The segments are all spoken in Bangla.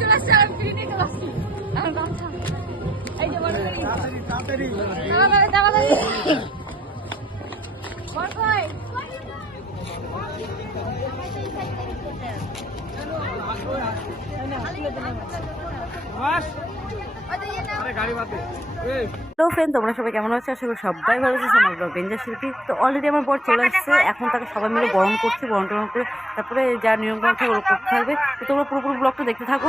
চলে আসছে আর ফিরে নিয়ে চলে আসছি আমার বাচ্চা এই যে বড় করি তাড়াতাড়ি তাড়াতাড়ি বড় কই তো ফ্রেন্ড তোমরা সবাই কেমন আছো? আসলে সবাই ভালো আছে। আমার ব্লগ ডেঞ্জার শিল্পী। তো অলরেডি আমার বর চলে আসছে, এখন তাকে সবাই মিলে বরণ করছে, বরণ টরণ করে তারপরে যা নিয়মকানুন থাকে ওগুলো করতে থাকবে। তো তোমরা পুরোপুরি ব্লগটা দেখতে থাকো।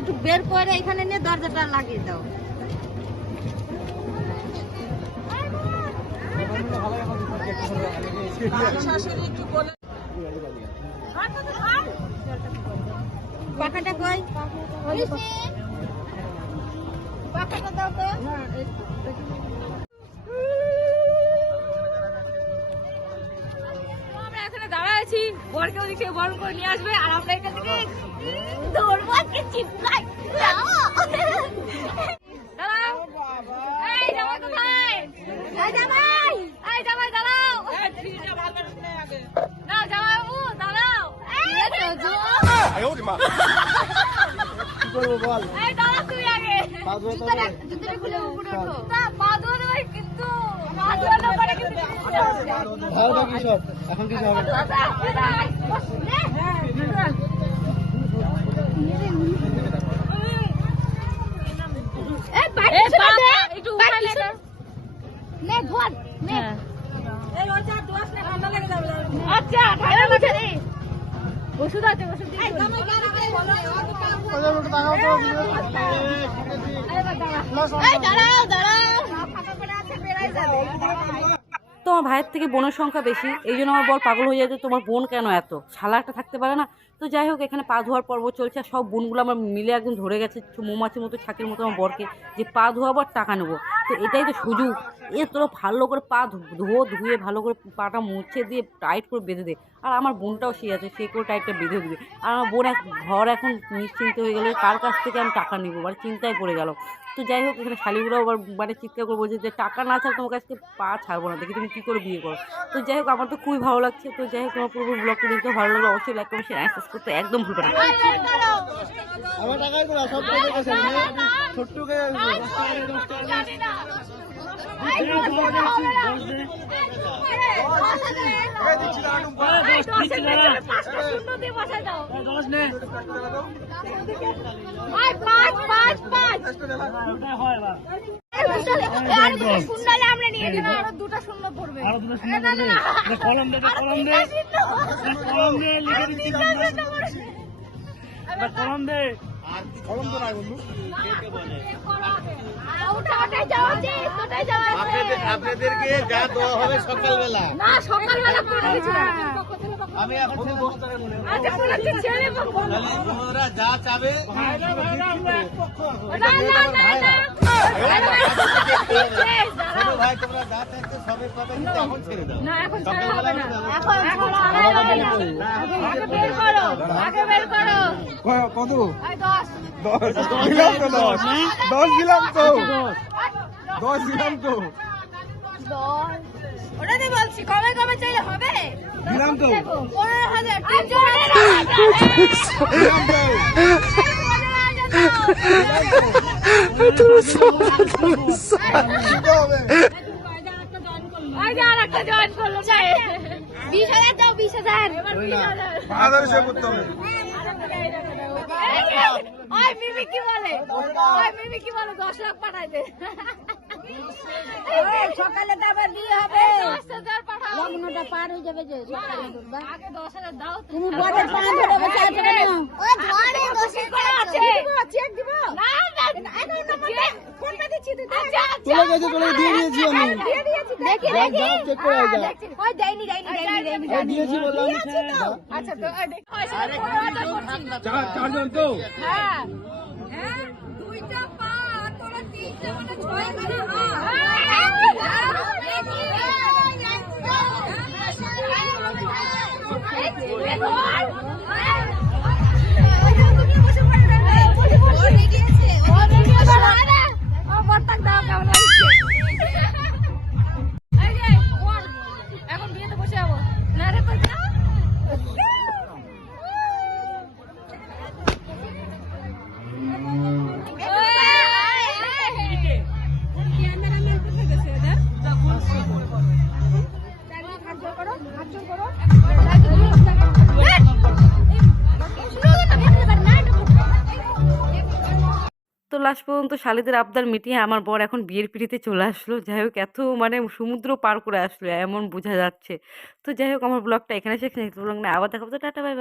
একটু বের করে এখানে নিয়ে দরজাটা লাগিয়ে দাও। পাখাটা কই? পাখাটা দাও তো। আমরা এখানে দাঁড়া আছি, বরকে ওদিকে বরণ করে নিয়ে আসবে আর আমরা এখান থেকে দৌড়বো কে চিৎকার দাও। দাঁড়াও এই জামাই কোথায়? এই জামাই, এই জামাই দাঁড়াও। না জামাই বাবু দাঁড়াও। এই তো আয় ওরে মা কি করব বল? এই দাঁড়া তুই আগে জুতোটা খুলে উপরে ওঠো। না পা ধোয়া হয় কিন্তু পা ধোয়া না পারে কিন্তু ভালো বাকি সব এখন কিছু হবে না। ওষুধ আছে ওষুধ তোমার ভাইয়ের থেকে বোনের সংখ্যা বেশি, এই জন্য আমার বর পাগল হয়ে যায় যে তোমার বোন কেন এত শালা একটা থাকতে পারে না। তো যাই হোক এখানে পা ধোয়ার পর্ব চলছে আর সব বোনগুলো আমার মিলে একদম ধরে গেছে মৌমাছির মতো ছাকের মতো আমার বরকে যে পা ধোয়াবো আর টাকা নেবো। তো এটাই তো সুযোগ, তোরা ভালো করে পা ধুয়ে ভালো করে পাটা মুছে দিয়ে টাইট করে বেঁধে দে। আর আমার বোনটাও সে আছে, সে করে টাইটটা বেঁধে দিবে। আর আমার বোন ঘর এখন নিশ্চিন্ত হয়ে গেলে কার কাছ থেকে আমি টাকা নেবো, মানে চিন্তায় পড়ে গেল। তো যাই হোক এখানে শালিগুলোও আবার মানে চিৎকার করে বলছে যে টাকা না ছাড় তোমার কাছ থেকে পা ছাড়বো না, দেখি তুমি কী করে বিয়ে করো। তো যাই হোক আমার তো খুবই ভালো লাগছে। তো যাই হোক তোমার পুরো ব্লগটা দেখতে ভালো লাগলো, অবশ্যই লাইক কমেন্ট শেয়ার সাবস্ক্রাইব করতে একদম ভুলবে না। আমরা নিয়ে আরো দুটো শূন্য পড়বে, কলম দে কলম তো নাই বন্ধু। আপনাদেরকে যা দেওয়া হবে সকালবেলা না, সকালবেলা আমি এখন যা চাবে ভাই তোমরা যা চাইতে সবে পাবে, কিন্তু এখন ছেড়ে দাও। কত? 10 দিলাম তো। ওটাতে বলছি কবে কবে চাইলে হবে। দিলাম তো 15,000 একটা জয়েন করলো 20,000 দাও 20,000 করতে হবে। মিমি কি বলে 10 লাখ পাঠাই দে। সকালে আবার দিয়ে হবে 10,000 পাঠাও, লগ্নটা পার হয়ে যাবে যে সকালে দুর্বা আগে 10,000 দাও। তুমি বড় পান ধরে বসে আছো কেন? ওই ঘরে 10 করে আছে, চেক দিব না এখন নম্বরটা ফোন পে দিচ্ছি তুই। আচ্ছা চলে গেছে, চলে দিয়ে দিয়েছি আমি, দিয়ে দিয়েছি, দেখি চেক করে আয় যা। ওই দেইনি দিয়েছি বললাম। আচ্ছা তো দেখ 15,000 চারজন তো। হ্যাঁ হ্যাঁ দুইটা পা আর তোরা তিনটা মানে 6 করে। লাস্ট পর্যন্ত শালিদের আবদার মিটিয়ে আমার বর এখন বিয়ের পিড়িতে চলে আসলো। যাই হোক এত মানে সমুদ্র পার করে আসলো এমন বোঝা যাচ্ছে। তো যাই হোক আমার ব্লগটা এখানে শেষ, নেক্সট ব্লগ না আবার দেখাবো। তো টাটা বাই বাই।